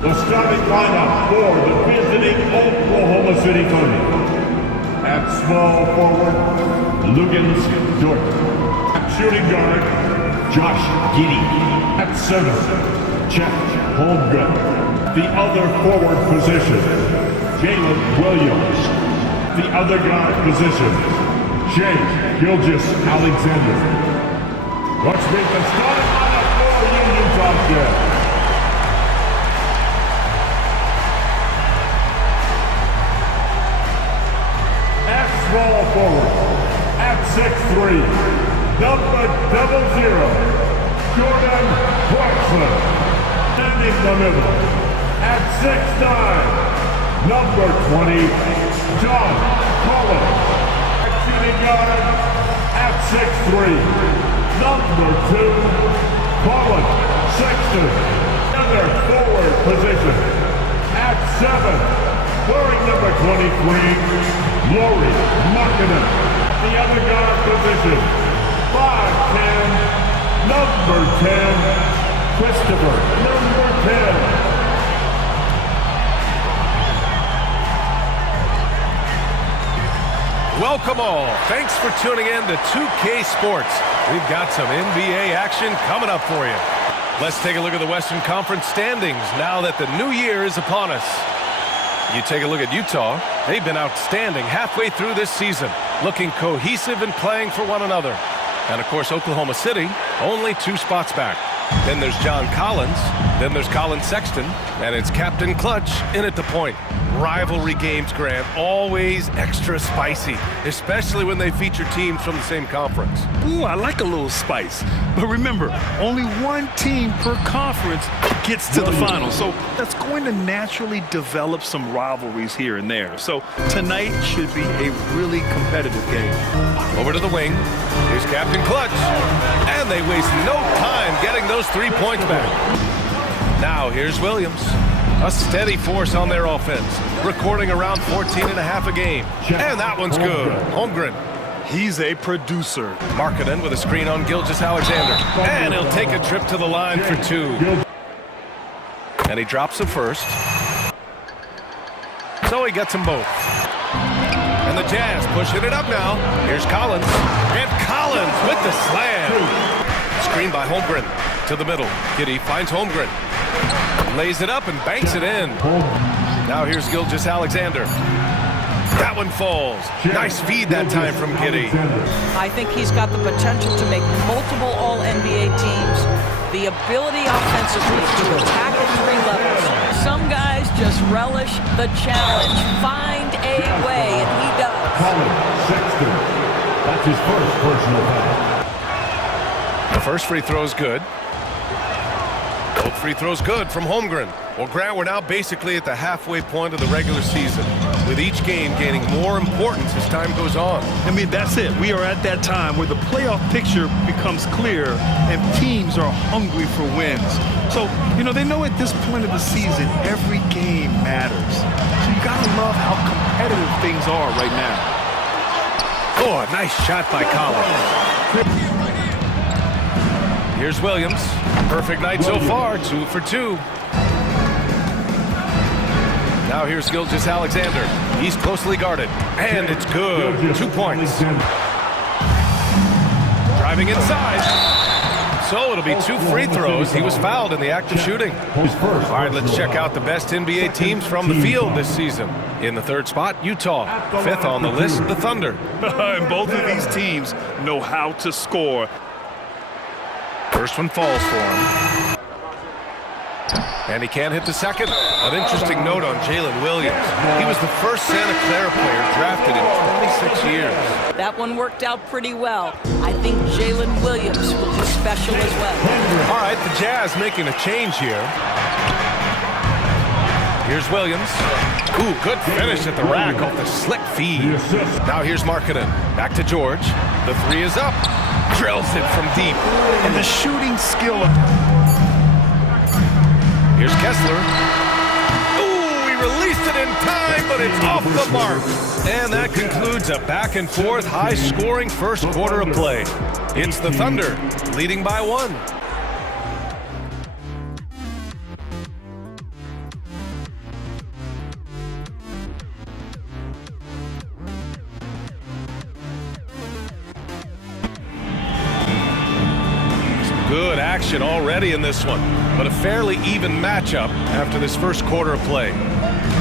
The starting lineup for the visiting Oklahoma City Thunder. At small forward, Lugens Dort. At shooting guard, Josh Giddey. At center, Chet Holmgren. The other forward position, Jalen Williams. The other guard position, Shai Gilgeous-Alexander. Let's meet the starting lineup for the Utah Jazz. Small forward, at 6'3", number 00, Jordan Clarkson. And in the middle, at 6'9", number 20, John Collins. At shooting guard, at 6'3", number 2, Colin Sexton. Another forward position, at 7, wearing number 23, Laurie Markkinen. The other guard position, 5'10", number 10, Christopher, number 10. Welcome all. Thanks for tuning in to 2K Sports. We've got some NBA action coming up for you. Let's take a look at the Western Conference standings now that the new year is upon us. You take a look at Utah. They've been outstanding halfway through this season, looking cohesive and playing for one another. And, of course, Oklahoma City, only 2 spots back. Then there's John Collins. Then there's Colin Sexton. And it's Captain Clutch in at the point. Rivalry games, Grant, always extra spicy, especially when they feature teams from the same conference. Ooh, I like a little spice. But remember, only one team per conference gets to the final. So that's going to naturally develop some rivalries here and there. So tonight should be a really competitive game. Over to the wing. Here's Captain Clutch. And they waste no time getting those 3 points back. Now here's Williams. A steady force on their offense, recording around 14.5 a game. And that one's good. Holmgren. He's a producer. Markkinen with a screen on Gilgeous-Alexander. And he'll take a trip to the line for 2. And he drops it first. So he gets them both. And the Jazz pushing it up now. Here's Collins. And Collins with the slam. Screen by Holmgren. To the middle. Giddey finds Holmgren. Lays it up and banks it in. Now here's Gilgeous-Alexander. That one falls. Nice feed that time from Giddey. I think he's got the potential to make multiple All-NBA teams. The ability offensively to attack at 3 levels. Some guys just relish the challenge. Find a way, and he does. Colin Sexton. That's his first personal foul. The first free throw is good. Both free throws good from Holmgren. Well, Grant, we're now basically at the halfway point of the regular season, with each game gaining more importance as time goes on. I mean, that's it. We are at that time where the playoff picture becomes clear and teams are hungry for wins. So, they know at this point of the season, every game matters. So you got to love how competitive things are right now. Oh, a nice shot by Collins. Here's Williams. Perfect night so far, 2 for 2. Now here's Gilgeous-Alexander. He's closely guarded, and it's good. 2 points. Driving inside. So it'll be 2 free throws. He was fouled in the act of shooting. All right, let's check out the best NBA teams from the field this season. In the 3rd spot, Utah. 5th on the list, the Thunder. And both of these teams know how to score. First one falls for him. And he can't hit the second. An interesting note on Jalen Williams. He was the first Santa Clara player drafted in 26 years. That one worked out pretty well. I think Jalen Williams will be special as well. All right, the Jazz making a change here. Here's Williams. Ooh, good finish at the rack off the slick feed. Now here's Markkinen. Back to George. The 3 is up. Drills it from deep. And the shooting skill. Here's Kessler. Ooh, he released it in time, but it's off the mark. And that concludes a back-and-forth, high-scoring first quarter of play. It's the Thunder, leading by 1. action already in this one, but a fairly even matchup after this first quarter of play.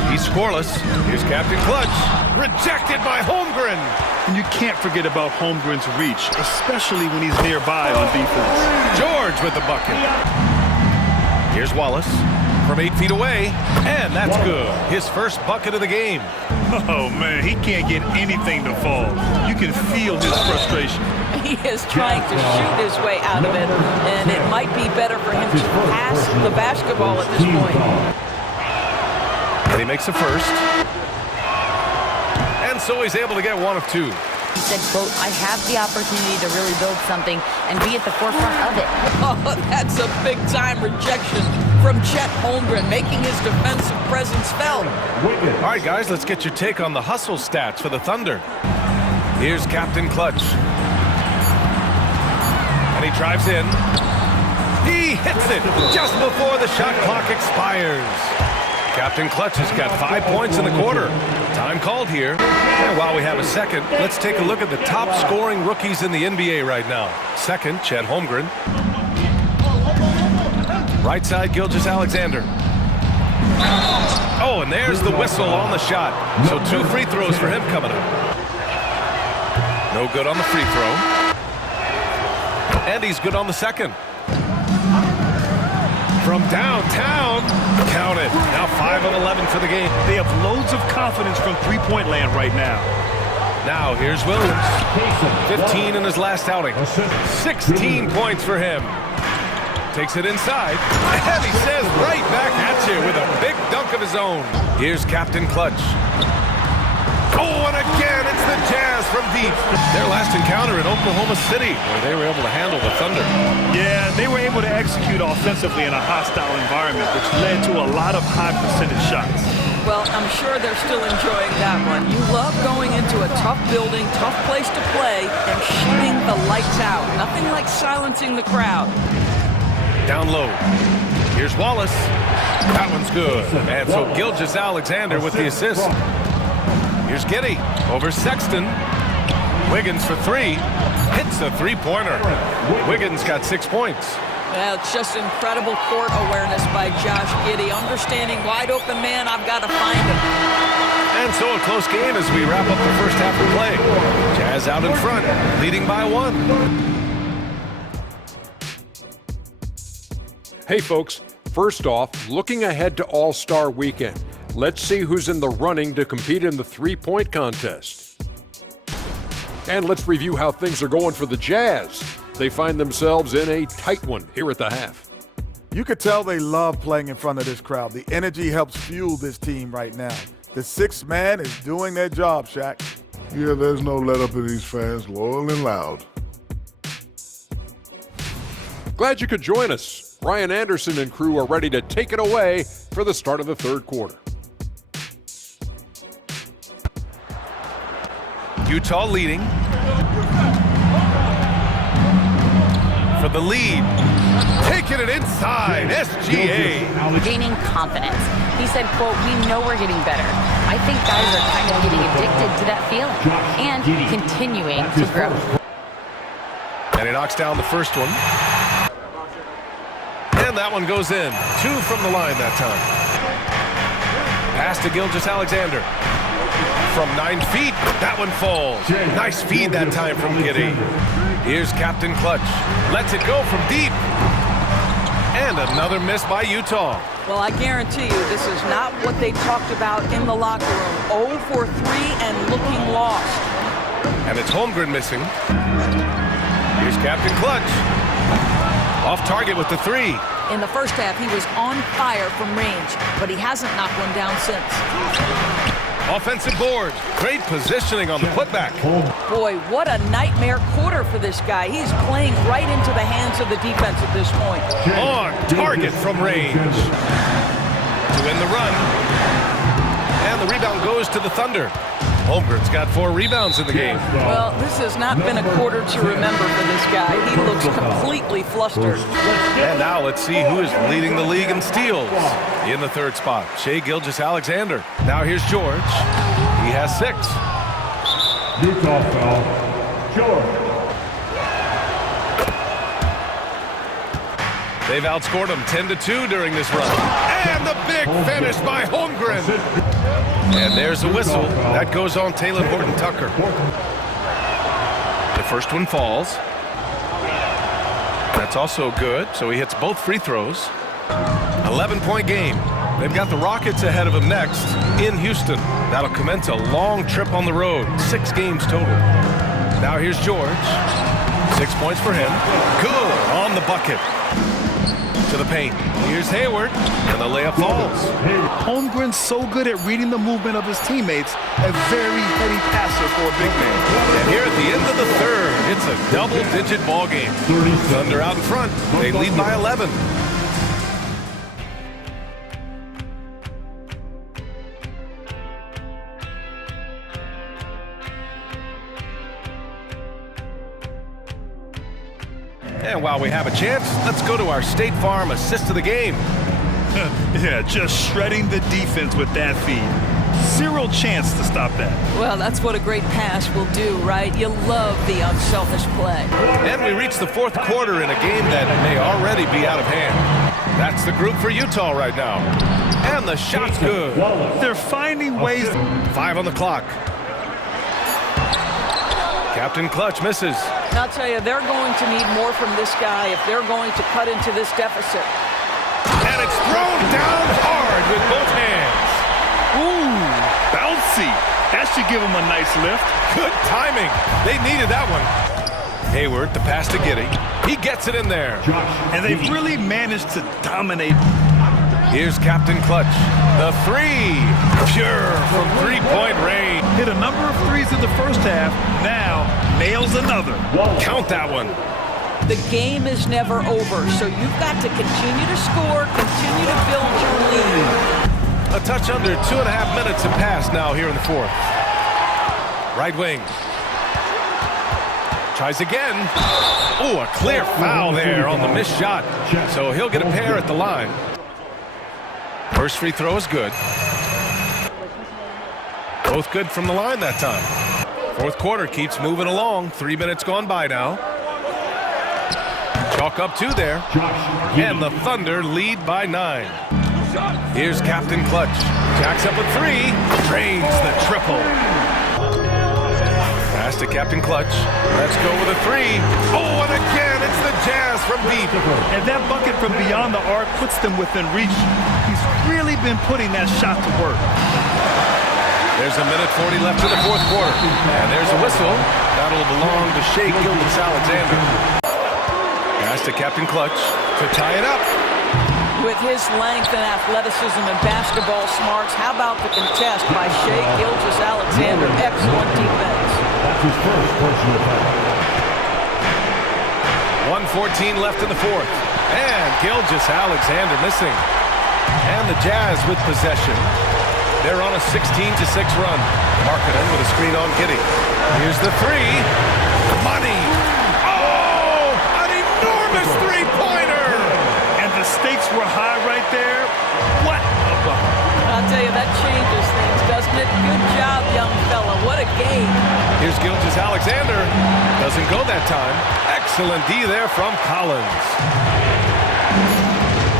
He's scoreless. Here's Captain Clutch. Rejected by Holmgren. And you can't forget about Holmgren's reach, especially when he's nearby on defense. George with the bucket. Here's Wallace from 8 feet away, and that's good. His first bucket of the game. Oh, man, he can't get anything to fall. You can feel his frustration. He is trying to shoot his way out of it, and it might be better for him to pass the basketball at this point. And he makes a first. And so he's able to get one of two. He said, quote, I have the opportunity to really build something and be at the forefront of it. Oh, that's a big-time rejection from Chet Holmgren, making his defensive presence felt. All right, guys, let's get your take on the hustle stats for the Thunder. Here's Captain Clutch. And he drives in. He hits it just before the shot clock expires. Captain Clutch has got 5 points in the quarter. Time called here. And while we have a second, let's take a look at the top scoring rookies in the NBA right now. Second, Chet Holmgren. Right side, Gilgeous-Alexander. Oh, and there's the whistle on the shot. So 2 free throws for him coming up. No good on the free throw. And he's good on the second. From downtown, count it. Now 5 of 11 for the game. They have loads of confidence from three-point land right now. Now here's Williams. 15 in his last outing. 16 points for him. Takes it inside. And he says right back at you with a big dunk of his own. Here's Captain Clutch. Oh, and again, it's the Jazz from deep. Their last encounter in Oklahoma City, where they were able to handle the Thunder. Yeah, they were able to execute offensively in a hostile environment, which led to a lot of high percentage shots. Well, I'm sure they're still enjoying that one. You love going into a tough building, tough place to play, and shooting the lights out. Nothing like silencing the crowd. Down low. Here's Wallace. That one's good. And so Gilgeous-Alexander with the assist. Here's Giddey over Sexton. Wiggins for 3. Hits a three-pointer. Wiggins got 6 points. Well, it's just incredible court awareness by Josh Giddey. Understanding wide open man, I've got to find him. And so a close game as we wrap up the first half of play. Jazz out in front, leading by 1. Hey folks, first off, looking ahead to All-Star Weekend. Let's see who's in the running to compete in the three-point contest. And let's review how things are going for the Jazz. They find themselves in a tight one here at the half. You could tell they love playing in front of this crowd. The energy helps fuel this team right now. The sixth man is doing their job, Shaq. Yeah, there's no let up in these fans, loyal and loud. Glad you could join us. Brian Anderson and crew are ready to take it away for the start of the third quarter. Utah leading. For the lead. Taking it inside. SGA. Gaining confidence. He said, quote, we know we're getting better. I think guys are kind of getting addicted to that feeling and continuing to grow. And he knocks down the first one. And that one goes in. 2 from the line that time. Pass to Gilgeous-Alexander. From 9 feet, that one falls. Nice feed that time from Giddey. Here's Captain Clutch. Lets it go from deep. And another miss by Utah. Well, I guarantee you this is not what they talked about in the locker room. 0 for 3 and looking lost. And it's Holmgren missing. Here's Captain Clutch. Off target with the 3. In the first half, he was on fire from range, but he hasn't knocked one down since. Offensive board. Great positioning on the putback. Boy, what a nightmare quarter for this guy. He's playing right into the hands of the defense at this point. On target from range. To win the run. And the rebound goes to the Thunder. Holmgren's got 4 rebounds in the game. Well, this has not been a quarter to remember for this guy. He looks completely flustered. And now let's see who is leading the league in steals. In the third spot, Shai Gilgeous-Alexander. Now here's George. He has 6. Utah foul. George. They've outscored them 10-2 during this run. And the big finish by Holmgren. And there's a whistle. That goes on Taylor Horton-Tucker. The first one falls. That's also good, so he hits both free throws. 11-point game. They've got the Rockets ahead of them next in Houston. That'll commence a long trip on the road. 6 games total. Now here's George. 6 points for him. Good on the bucket. To the paint. Here's Hayward, and the layup falls. Holmgren's so good at reading the movement of his teammates. A very heady passer for a big man. And here at the end of the third, it's a double-digit ball game. Thunder out in front. They lead by 11. And while we have a chance, let's go to our State Farm assist of the game. Yeah, just shredding the defense with that feed. Zero chance to stop that. Well, that's what a great pass will do, right? You love the unselfish play. And we reach the fourth quarter in a game that may already be out of hand. That's the group for Utah right now. And the shot's good. They're finding ways. 5 on the clock. Captain Clutch misses. I'll tell you, they're going to need more from this guy if they're going to cut into this deficit. And it's thrown down hard with both hands. Ooh, bouncy. That should give him a nice lift. Good timing. They needed that one. Hayward, the pass to Giddey. He gets it in there. And they've really managed to dominate. Here's Captain Clutch. The three. Pure from three-point range. Hit a number of threes in the first half. Now nails another. Count that one. The game is never over, so you've got to continue to score, continue to build your lead. A touch under 2.5 minutes have passed now here in the fourth. Right wing. Tries again. Oh, a clear foul there on the missed shot. So he'll get a pair at the line. First free throw is good. Both good from the line that time. Fourth quarter keeps moving along. 3 minutes gone by now. Chalk up 2 there. And the Thunder lead by 9. Here's Captain Clutch. Jacks up a 3. Drains the triple. Pass to Captain Clutch. Let's go with a 3. Oh, and again, it's the Jazz from deep. And that bucket from beyond the arc puts them within reach. He's really been putting that shot to work. There's a minute 40 left in the fourth quarter. And there's a whistle. That'll belong to Shea Gilgeous-Alexander. Pass to Captain Clutch to tie it up. With his length and athleticism and basketball smarts, how about the contest by Shea Gilgeous-Alexander? Excellent defense. That's his first personal foul. 1:14 left in the fourth. And Gilgeous-Alexander missing. And the Jazz with possession. They're on a 16-6 run. Markkanen with a screen on Giddey. Here's the 3. Money. Oh, an enormous three-pointer. And the stakes were high right there. What a bucket. I'll tell you, that changes things, doesn't it? Good job, young fella. What a game. Here's Gilgeous-Alexander. Doesn't go that time. Excellent D there from Collins.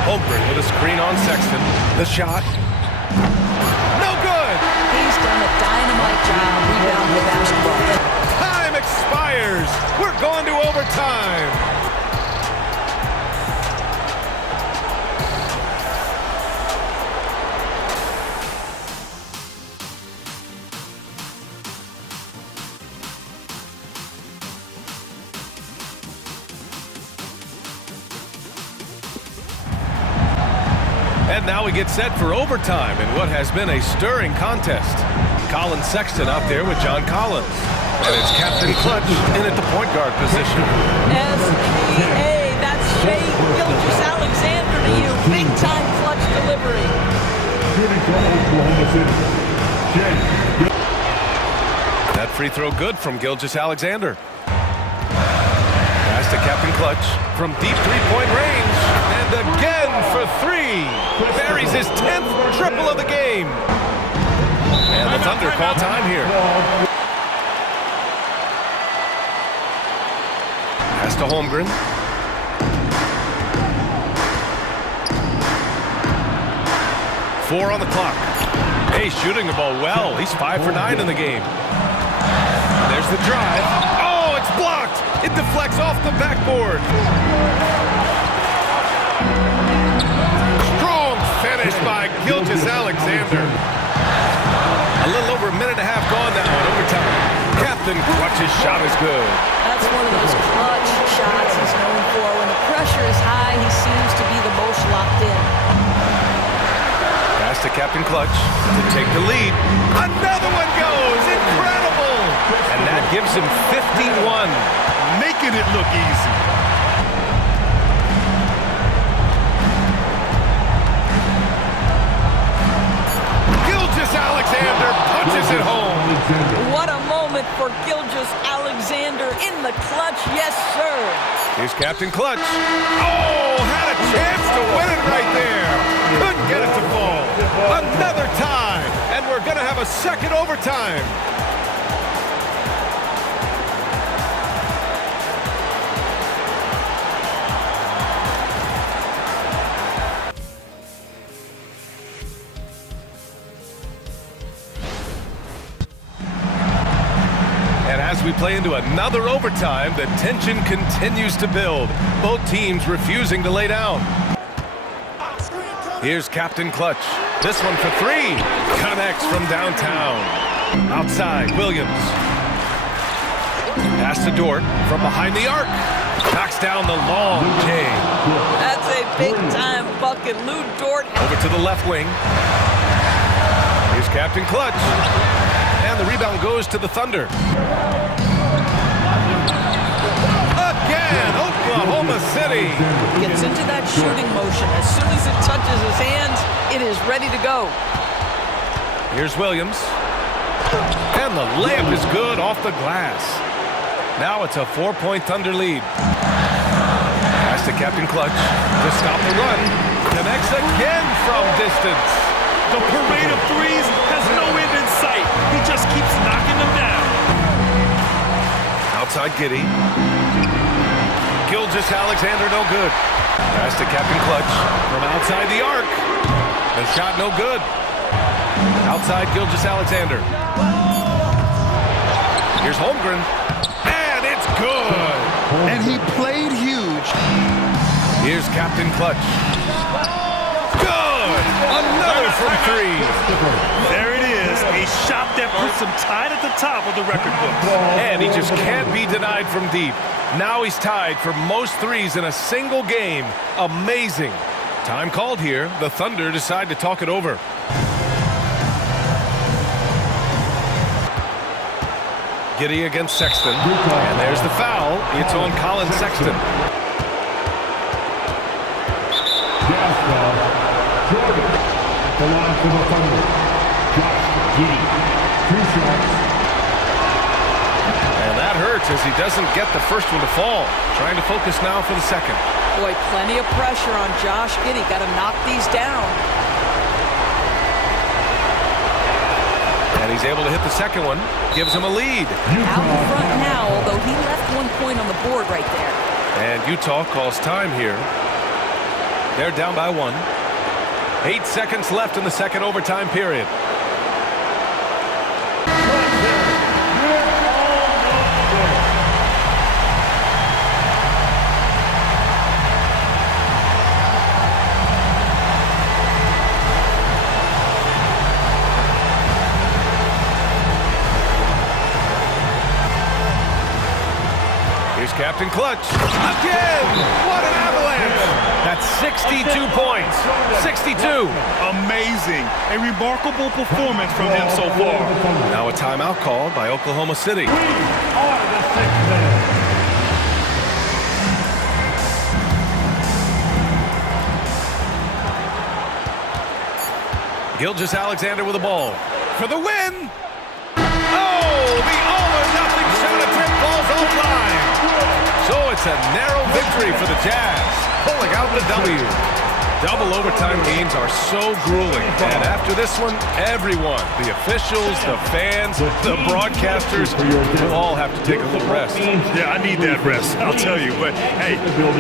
Holmgren with a screen on Sexton. The shot. No good. He's done a dynamite job rebounding the basketball. Time expires. We're going to overtime. And now we get set for overtime in what has been a stirring contest. Colin Sexton out there with John Collins. And it's Captain Clutch in at the point guard position. SGA, that's Shea Gilgeous-Alexander to you. Big time clutch delivery. Shooting from Oklahoma City. That free throw good from Gilgeous-Alexander. Pass to Captain Clutch from deep three-point range. And again for 3. Buries his 10th triple of the game. And the Thunder call time here. Pass to Holmgren. 4 on the clock. Hey, shooting the ball well. He's 5 for 9 in the game. And there's the drive. Oh, it's blocked. It deflects off the backboard. Strong finish by Gilgeous-Alexander. A little over a minute and a half gone now in overtime. Captain Clutch's shot is good. That's one of those clutch shots he's known for. When the pressure is high, he seems to be the most locked in. Pass to Captain Clutch to take the lead. Another one goes! Incredible! And that gives him 51. Making it look easy. Gilgeous-Alexander punches it home. What a moment for Gilgeous-Alexander in the clutch. Yes, sir. Here's Captain Clutch. Oh, had a chance to win it right there. Couldn't get it to fall. Another tie, and we're going to have a second overtime. As we play into another overtime, the tension continues to build. Both teams refusing to lay down. Here's Captain Clutch. This one for 3. Connects from downtown. Outside, Williams. Pass to Dort from behind the arc. Knocks down the long J. That's a big-time bucket. Lou Dort. Over to the left wing. Here's Captain Clutch. And the rebound goes to the Thunder. Again, Oklahoma City. Gets into that shooting motion. As soon as it touches his hands, it is ready to go. Here's Williams. And the layup is good off the glass. Now it's a 4-point Thunder lead. Pass to Captain Clutch to stop the run. Connects again from distance. The parade of threes has no end in sight. He just keeps knocking them down. Outside Giddey. Gilgeous-Alexander no good. Pass to Captain Clutch from outside the arc. The shot no good. Outside Gilgeous-Alexander. Here's Holmgren. And it's good. And he played huge. Here's Captain Clutch. Good! Another from 3. There it is, a shot that puts him tied at the top of the record book. And he just can't be denied from deep. Now he's tied for most threes in a single game. Amazing. Time called here. The Thunder decide to talk it over. Giddey against Sexton. And there's the foul. It's on Colin Sexton. Jordan at the line for the Thunder. Josh Giddey. 2 shots. And that hurts as he doesn't get the first one to fall. Trying to focus now for the second. Boy, plenty of pressure on Josh Giddey. Got to knock these down. And he's able to hit the second one. Gives him a lead. Out in front now, although he left 1 point on the board right there. And Utah calls time here. They're down by 1. 8 seconds left in the second overtime period. Here's Captain Clutch. Again! What an avalanche! That's 62 points. 62. Amazing. A remarkable performance from him so far. Now a timeout called by Oklahoma City. We are the 6th man. Gilgeous-Alexander with the ball. For the win! Oh, the all-or-nothing shot attempt falls offline. So it's a narrow victory for the Jazz, pulling out the W. Double overtime games are so grueling. And after this one, everyone, the officials, the fans, the broadcasters, will all have to take a little rest. Yeah, I need that rest, I'll tell you. But, hey,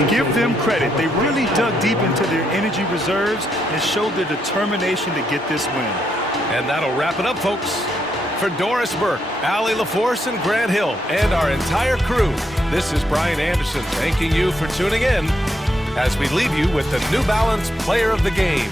give them credit. They really dug deep into their energy reserves and showed their determination to get this win. And that'll wrap it up, folks. For Doris Burke, Allie LaForce, and Grant Hill, and our entire crew, this is Brian Anderson thanking you for tuning in as we leave you with the New Balance Player of the Game.